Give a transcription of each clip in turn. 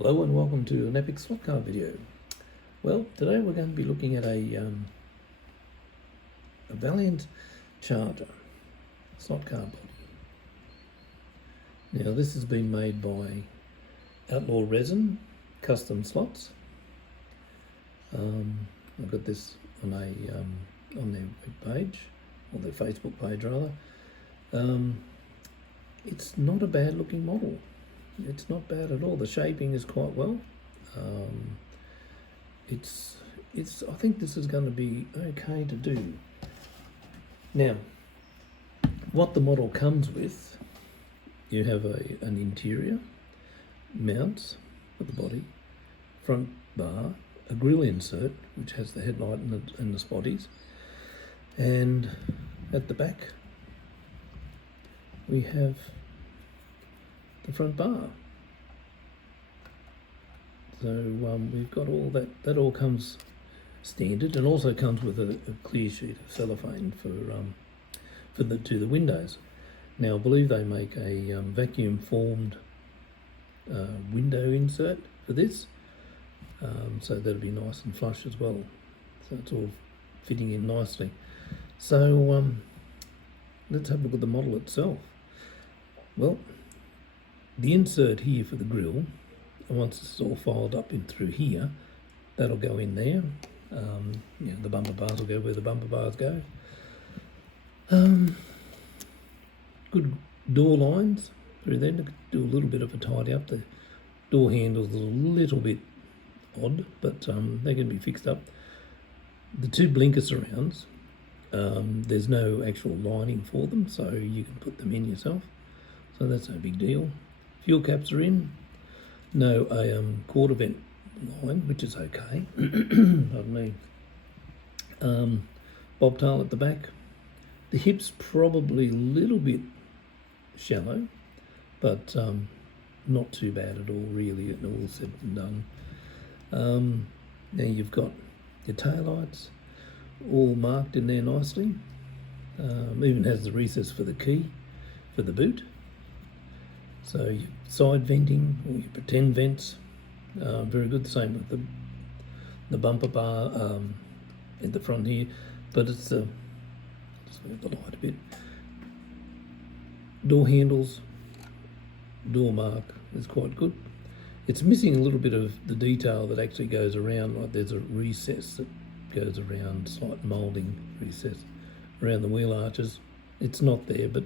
Hello and welcome to an epic slot car video. Well, today we're going to be looking at a Valiant Charger slot car body. Now this has been made by Outlaw Resin Custom Slots. I've got this on on their web page, or their Facebook page rather. It's not a bad looking model. It's not bad at all. The shaping is quite well. I think this is going to be okay to do. Now, what the model comes with, you have an interior, mounts for the body, front bar, a grille insert which has the headlight and the spotties, and at the back we have the front bar. So we've got all that. That all comes standard, and also comes with a clear sheet of cellophane to the windows. Now I believe they make a vacuum formed window insert for this, so that'll be nice and flush as well. So it's all fitting in nicely. So let's have a look at the model itself. Well, the insert here for the grille, once it's all filed up in through here, that'll go in there. The bumper bars will go where the bumper bars go. Good door lines through there to do a little bit of a tidy up. The door handles are a little bit odd, but they can be fixed up. The two blinker surrounds, there's no actual lining for them, so you can put them in yourself. So that's no big deal. Fuel caps are in. No quarter vent line, which is okay. Pardon me. Bobtail at the back. The hip's probably a little bit shallow, but not too bad at all, really, at all said and done. Now you've got your taillights all marked in there nicely. Even has the recess for the key for the boot. So your side venting, or your pretend vents, very good. Same with the bumper bar at the front here, but it's just move the light a bit. Door handles, door mark is quite good. It's missing a little bit of the detail that actually goes around. Like there's a recess that goes around, slight moulding recess around the wheel arches. It's not there, but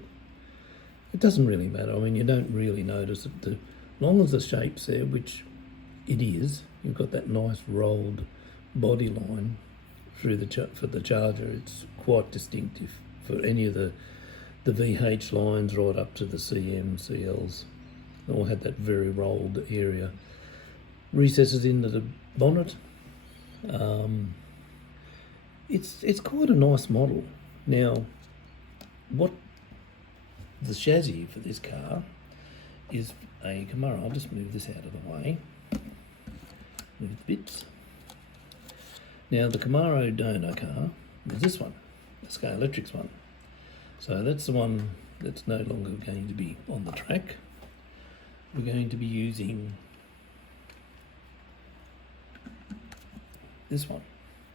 it doesn't really matter. I mean, you don't really notice it. As long as the shape's there, which it is, you've got that nice rolled body line through for the Charger. It's quite distinctive for any of the VH lines right up to the CM, CLs. They all had that very rolled area. Recesses into the bonnet. It's quite a nice model. Now, what the chassis for this car is a Camaro. I'll just move this out of the way. Move the bits. Now the Camaro donor car is this one, the Scalextric one. So that's the one that's no longer going to be on the track. We're going to be using this one.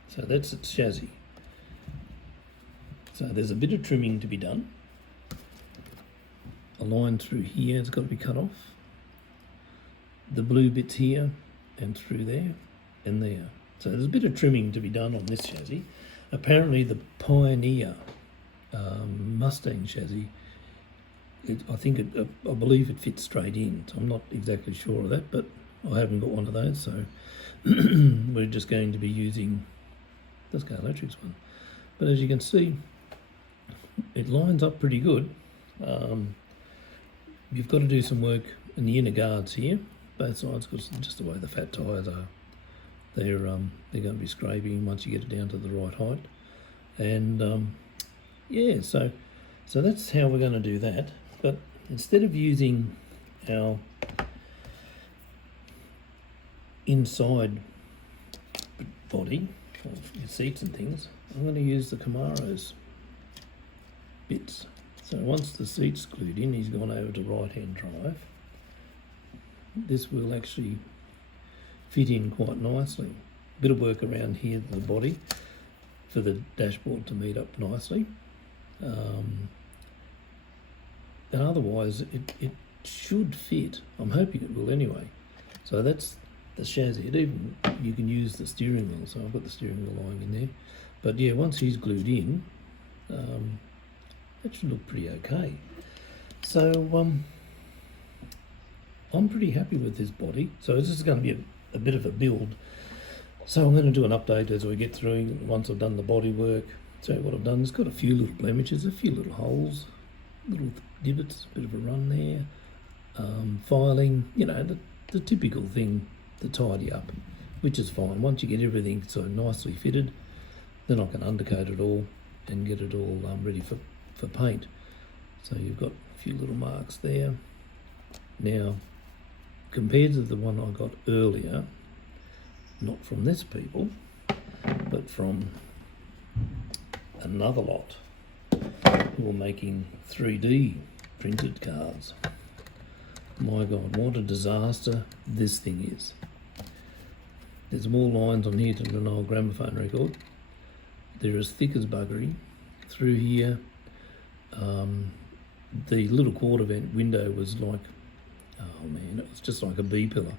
So that's its chassis. So there's a bit of trimming to be done. A line through here has got to be cut off. The blue bits here and through there and there. So there's a bit of trimming to be done on this chassis. Apparently the Pioneer Mustang chassis, I believe it fits straight in. So I'm not exactly sure of that, but I haven't got one of those, so we're just going to be using the Scalextric one. But as you can see, it lines up pretty good. You've got to do some work in the inner guards here, both sides, because just the way the fat tyres are, they're going to be scraping once you get it down to the right height. And yeah, so that's how we're going to do that. But instead of using our inside body, your seats and things, I'm going to use the Camaro's bits. So once the seat's glued in, he's gone over to right-hand drive. This will actually fit in quite nicely. Bit of work around here to the body for the dashboard to meet up nicely. And otherwise it should fit. I'm hoping it will anyway. So that's the chassis. Even you can use the steering wheel, so I've got the steering wheel lying in there. But yeah, once he's glued in, that should look pretty okay. So I'm pretty happy with this body. So this is going to be a bit of a build. So I'm going to do an update as we get through, once I've done the body work. So what I've done, it's got a few little blemishes, a few little holes, little divots, a bit of a run there, filing, you know, the typical thing to tidy up, which is fine. Once you get everything so nicely fitted, then I can undercoat it all and get it all ready for paint. So you've got a few little marks there. Now, compared to the one I got earlier, not from this people, but from another lot who were making 3D printed cars. My God, what a disaster this thing is. There's more lines on here than an old gramophone record. They're as thick as buggery. Through here, the little quarter vent window was like, oh man, it was just like a bee pillar,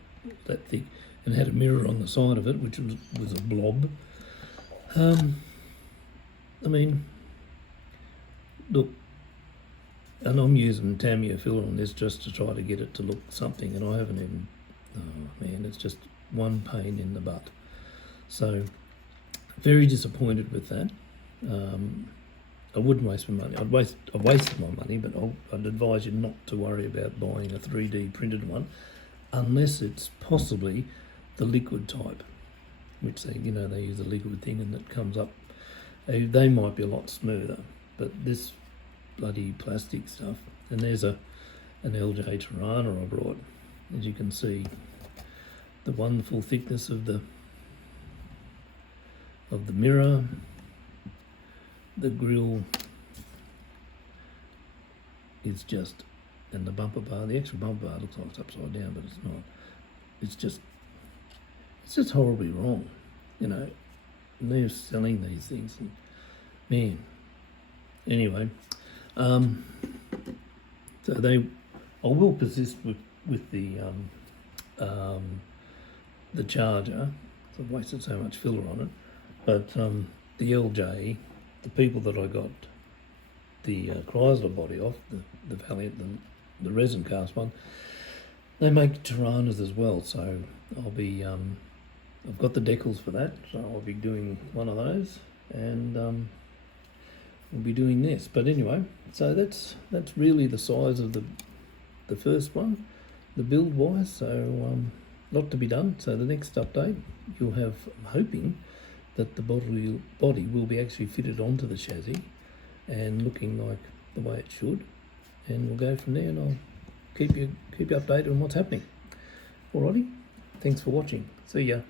that thick, and had a mirror on the side of it, which was a blob. I mean, look, and I'm using Tamiya filler on this just to try to get it to look something, and I haven't even, oh man, it's just one pain in the butt. So, very disappointed with that. I wouldn't waste my money. I've wasted my money, but I'd advise you not to worry about buying a 3D printed one, unless it's possibly the liquid type, which they use a liquid thing and it comes up. They might be a lot smoother, but this bloody plastic stuff. And there's an LJ Tirana I brought. As you can see, the wonderful thickness of the mirror. The grille is just, and the bumper bar, the extra bumper bar looks like it's upside down, but it's not. It's just horribly wrong, you know. And they're selling these things, and man. Anyway, so I will persist with the charger. I've wasted so much filler on it, but the LJ, the people that I got the Chrysler body off, the Valiant, the resin cast one, they make Tiranas as well. So I'll be, I've got the decals for that, so I'll be doing one of those, and we'll be doing this. But anyway, so that's really the size of the first one, the build wise. So lot to be done. So the next update, you'll have, I'm hoping, that the body will be actually fitted onto the chassis and looking like the way it should, and we'll go from there, and I'll keep you updated on what's happening. Alrighty, thanks for watching. See ya.